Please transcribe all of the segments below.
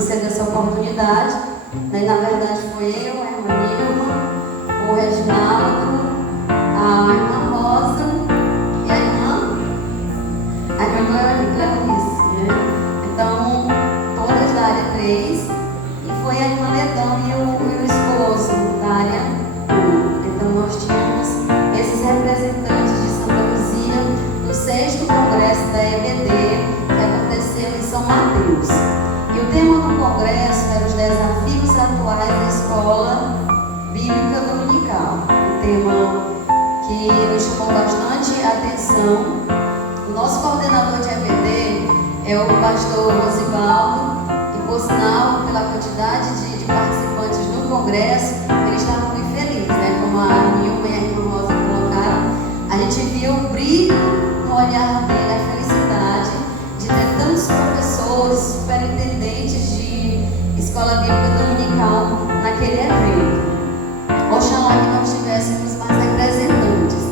cedo essa oportunidade, né? Na verdade foi eu, a irmã Nilma, o Reginaldo, a irmã Rosa e a irmã Clarice, né? Então, todas da área 3, e foi a irmã Ledão e o esposo da área 1. Então, nós tínhamos esses representantes de Santa Luzia no 6º Congresso da EBD, que aconteceu em São Mateus. E o tema do congresso era os desafios atuais da escola bíblica dominical. Um tema que nos chamou bastante atenção. O nosso coordenador de EBD é o pastor Rosivaldo, e por sinal, pela quantidade de participantes no congresso, ele estava muito feliz, né? Como a Nilma e a irmã Rosa colocaram, a gente viu o brilho no olhar dele, a felicidade de ter tantos professores, superintendentes de escola bíblica dominical naquele evento. Oxalá que nós tivéssemos mais representantes,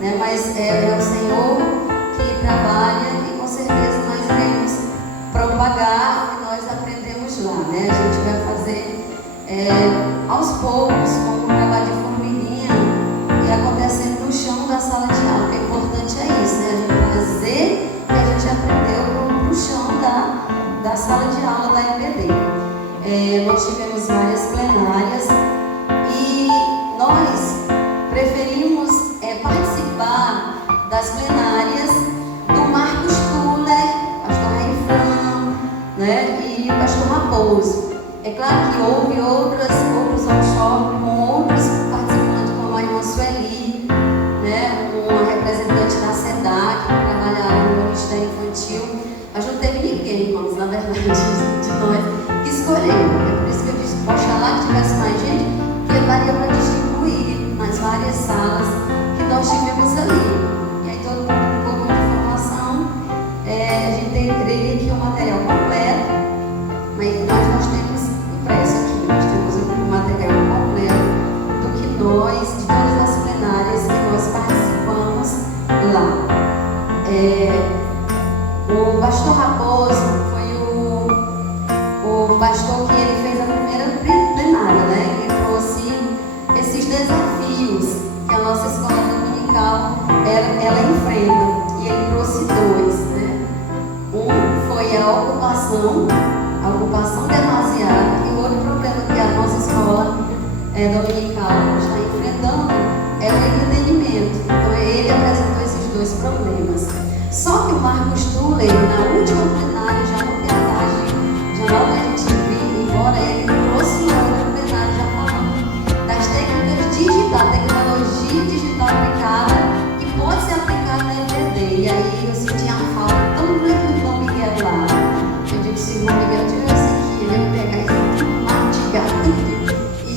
né? Mas é o Senhor que trabalha, e com certeza nós iremos propagar o que nós aprendemos lá, né? A gente vai fazer aos poucos, como um trabalho de formiguinha, e acontecendo no chão da sala de aula. O importante é isso, né? A gente fazer o que a gente aprendeu no chão da sala de aula da EBD. Nós tivemos várias plenárias e nós preferimos participar das plenárias do Marcos Tuller, pastor Raifran, né, e o pastor Raposo. É claro que houve outros workshops com outros participantes, como a irmã Sueli, né, uma representante da SEDAC, que trabalhava no Ministério Infantil, mas não teve ninguém, irmãos, na verdade, de nós que escolheu. É por isso que eu disse, oxalá que tivesse mais gente, que daria para distribuir nas várias salas que nós tivemos ali. E aí todo mundo com muita informação, a gente teria aqui o material completo, mas nós temos impresso aqui, nós temos o material completo do que de todas as plenárias que nós participamos lá. O pastor Raposo foi o pastor que ele fez a primeira plenária, né? Ele trouxe esses desafios que a nossa escola dominical ela enfrenta, e ele trouxe 2, né? Um foi a ocupação demasiada, e o outro problema que a nossa escola dominical está enfrentando é o entretenimento. Então ele apresentou esses 2 problemas. Só que o Marcos Tuller, na última plenária, já no piedade, já logo a gente viu, embora ele trouxe uma outra plenária já falando das técnicas digitais, tecnologia digital aplicada, que pode ser aplicada na EBD. E aí eu senti a falta tão grande do irmão Miguel lá. Eu digo, se o irmão Miguel tivesse aqui, ele ia pegar isso tudo, mastigar tudo e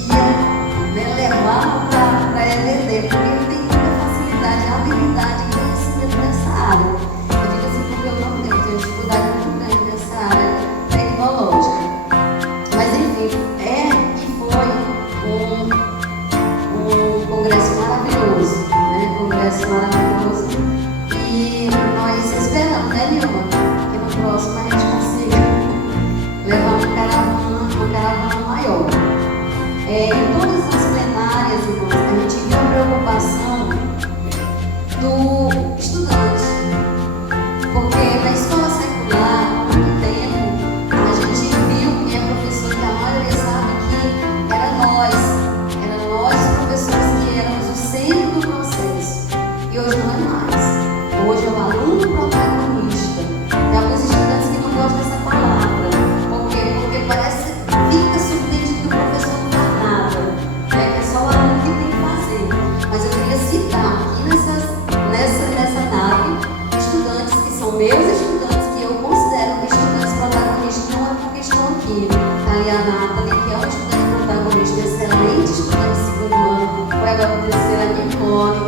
ia levar para a EBD, porque ele tem muita facilidade, habilidade e conhecimento nessa área. Eu digo assim, porque eu não tenho dificuldade muito grande nessa área tecnológica. Mas enfim, e foi um congresso maravilhoso, né? Congresso maravilhoso. E nós esperamos, né, Nilma, que no próximo a gente consiga levar uma caravana maior. Em todas as plenárias, irmãos, a gente viu a preocupação do estudante, porque na escola secular, há muito tempo, a gente viu, e a professora, que a maioria sabe que era nós os professores que éramos o centro do processo, e hoje não é mais. Hoje é o aluno protagonista. Tem alguns estudantes que não gostam dessa palavra. Por quê? Porque parece fica subentendido que o professor não faz nada, né? É só o aluno que tem que fazer. Mas eu queria citar aqui nessa nave estudantes que são meus estudantes, que eu considero estudantes protagonistas, não é porque estão aqui. Está ali a Nathalie, que é um estudante protagonista, excelente estudante de 2º ano, foi agora o 3º, a Nicole,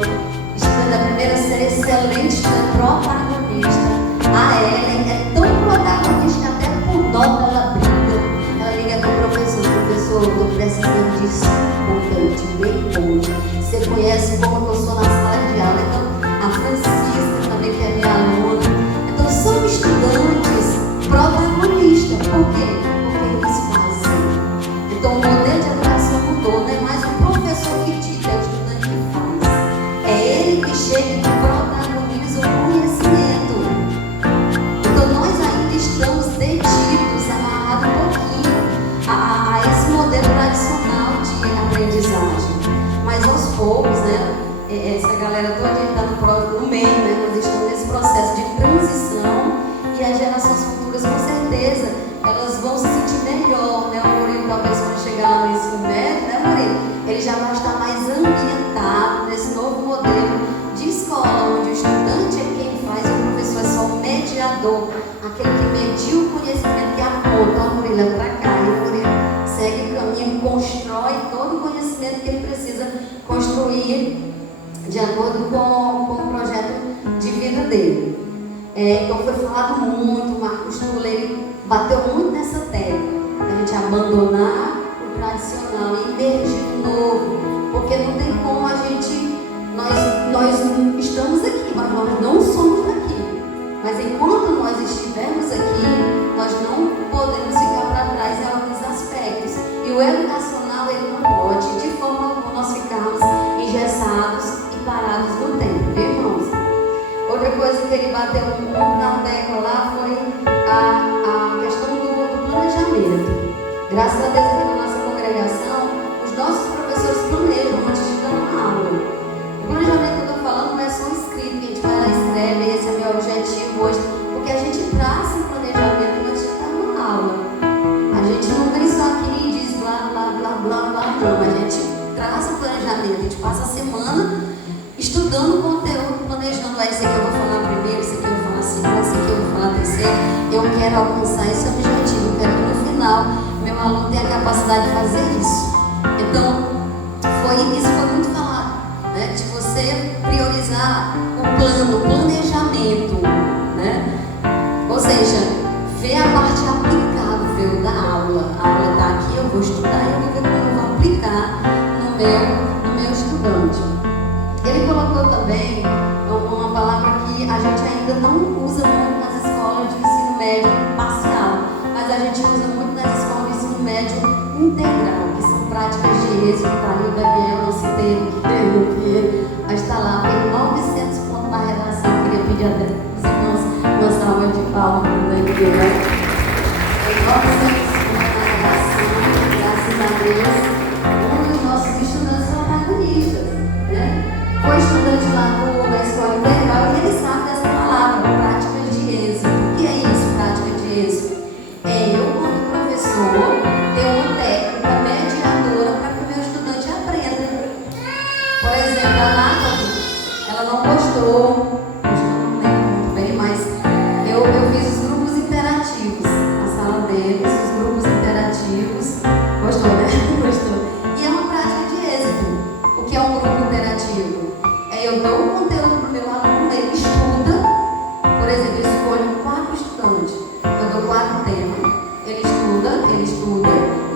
estudante da primeira série, excelente estudante protagonista. A Ellen é tão protagonista que até por nota ela briga. Ela liga para o professor, estou precisando disso, importante, bem bom. Você conhece como eu sou na sala de aula. Então, a Francisca também, que é minha aluna. Então, são estudantes protagonistas. Por quê? Porque eles essa galera toda está no meio, né? Nós estamos nesse processo de transição e as gerações futuras, com certeza, elas vão se sentir melhor, né? O Murilo, talvez quando chegar lá no ensino médio, né, Murilo? Ele já vai estar mais ambientado nesse novo modelo de escola, onde o estudante é quem faz e o professor é só o mediador, aquele que mediu o conhecimento e aponta, ó, Murilo, é pra cá, e o Murilo segue o caminho, constrói todo o conhecimento que ele precisa construir de acordo com o projeto de vida dele. Então foi falado muito, o Marcos Tula, ele bateu muito nessa tecla, a gente abandonar o tradicional e emergir no novo, porque não tem como a gente, nós estamos aqui, mas nós não somos daqui. Mas enquanto nós estivermos aqui, nós não podemos ficar para trás em alguns aspectos. E o educacional, ele não pode, de forma alguma, nós ficarmos engessados e parados no tempo, viu, irmãos? Outra coisa que ele bateu muito na tecla lá foi a questão do planejamento. Graças a Deus, aqui na nossa congregação, os nossos professores planejam antes de dar uma aula. O planejamento que eu estou falando não é só um escrito que a gente vai lá e escreve, esse é o meu objetivo hoje, porque a gente traça um planejamento antes de dar uma aula. A gente não vem só aqui e diz blá, blá, blá, blá, blá, não. A gente traça um planejamento, a gente passa a semana estudando o conteúdo, planejando, esse aqui eu vou falar primeiro, esse aqui eu vou falar segundo, esse aqui eu vou falar terceiro. Eu quero alcançar esse objetivo, eu quero que no final meu aluno tenha a capacidade de fazer isso. Então, isso foi muito falado, né? De você priorizar o plano, o planejamento, né? Ou seja, ver a parte aplicável da aula. A aula está aqui, eu vou estudar e eu vou ver como eu vou aplicar no meu estudante. Ele colocou também uma palavra que a gente ainda não usa muito nas escolas de ensino médio parcial, mas a gente usa muito nas escolas de ensino médio integral, que são práticas de êxito. Está ali o Daniel, não citei ele, mas está lá, tem 900 pontos na redação. Eu queria pedir até os irmãos uma salva de palmas para o Daniel. Tem 900 pontos na redação, graças a Deus. Um dos nossos estudantes são protagonistas, né? Foi estudante lá na escola integral e ele sabe dessa palavra, prática de êxito. O que é isso, prática de êxito? Eu, como professor, ter uma técnica mediadora para que o meu estudante aprenda. Por exemplo, a Nathalie, ela não gostou, não lembro muito bem, mas eu fiz os grupos interativos na sala deles, os grupos interativos. Gostou, né? Gostou. E é uma prática de êxito. O que é um grupo interativo? Eu dou o conteúdo para o meu aluno, ele estuda, por exemplo, eu escolho 4 estudantes, eu dou 4 temas, ele estuda,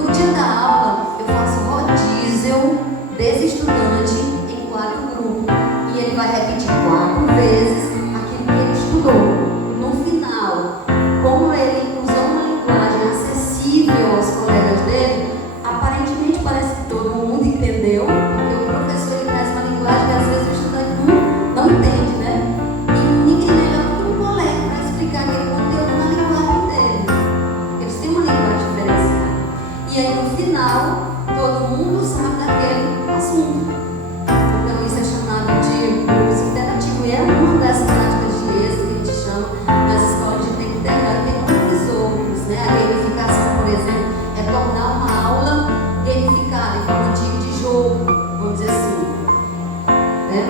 no dia da aula eu faço rodízio desse estudante em 4 grupos, e ele vai repetir 4 vezes aquilo que ele estudou. No final, como ele usou uma linguagem acessível aos colegas dele, aparentemente parece que todo mundo entendeu, porque o professor ele traz uma linguagem que às vezes o estudante não entende, né? E ninguém melhor do que um colega para explicar aquele conteúdo na linguagem dele. Eles têm uma linguagem diferenciada. E aí no final, todo mundo sabe daquele assunto. Então isso é chamado de grupos interativos. E é uma das práticas de êxito que a gente chama nas escolas de tempo integral. Tem muitos outros, né? A gamificação, por exemplo, é tornar uma aula gamificada em forma de jogo, vamos dizer assim. Né?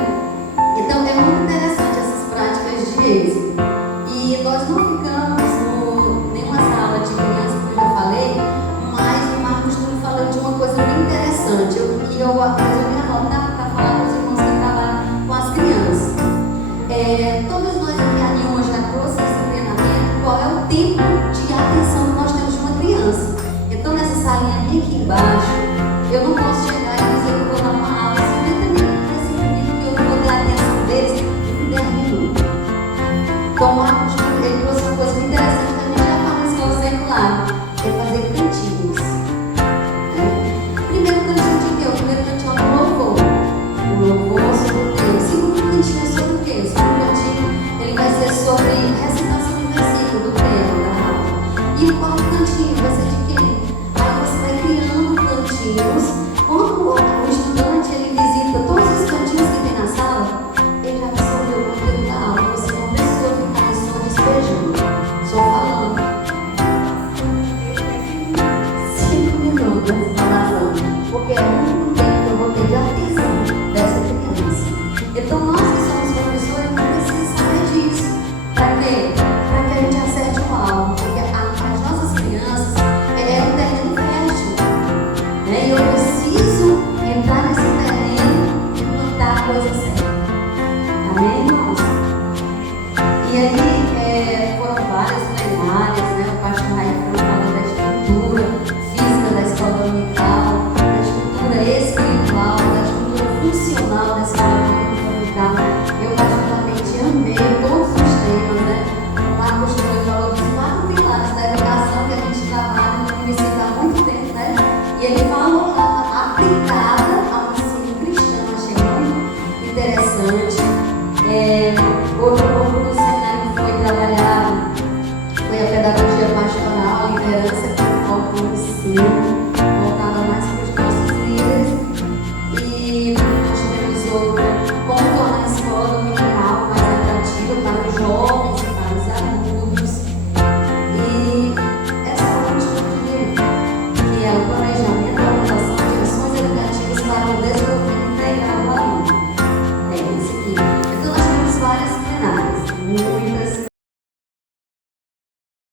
Então é muito interessante essas práticas de êxito. E nós não ficamos em nenhuma sala de criança, como eu já falei, mas o Marcos Tula falou de uma coisa bem interessante. Eu resolvi anotar para falar com os irmãos que trabalham com as crianças. Todos nós aqui, a Nilma já trouxe esse treinamento, qual é o tempo de atenção que nós temos de uma criança. Então nessa salinha bem aqui embaixo, eu não posso chegar e dizer que eu vou dar uma aula 50 minutos nesse menino que eu não vou ter a atenção deles em 10 minutos. Então o Marcos ele trouxe uma coisa muito interessante que a gente já fala em escola secular, é fazer cantinhos. Primeiro cantinho de quê? O primeiro cantinho é o louvor. O louvor sobre o quê? O segundo cantinho é sobre o quê? O segundo cantinho ele vai ser sobre recitação de versículo do tema da aula. E o quarto cantinho vai ser de quê? Aí você vai criando cantinhos. Quando aula dessa aula muito fundamental. Eu particularmente amei todos os temas, né? O Marcos Troy falou dos 4 pilares da educação que a gente trabalha no município há muito tempo, né? E ele falou lá, aplicada ao ensino cristão, achei muito interessante. Outro ponto do seminário que foi trabalhado foi a pedagogia pastoral, a liderança.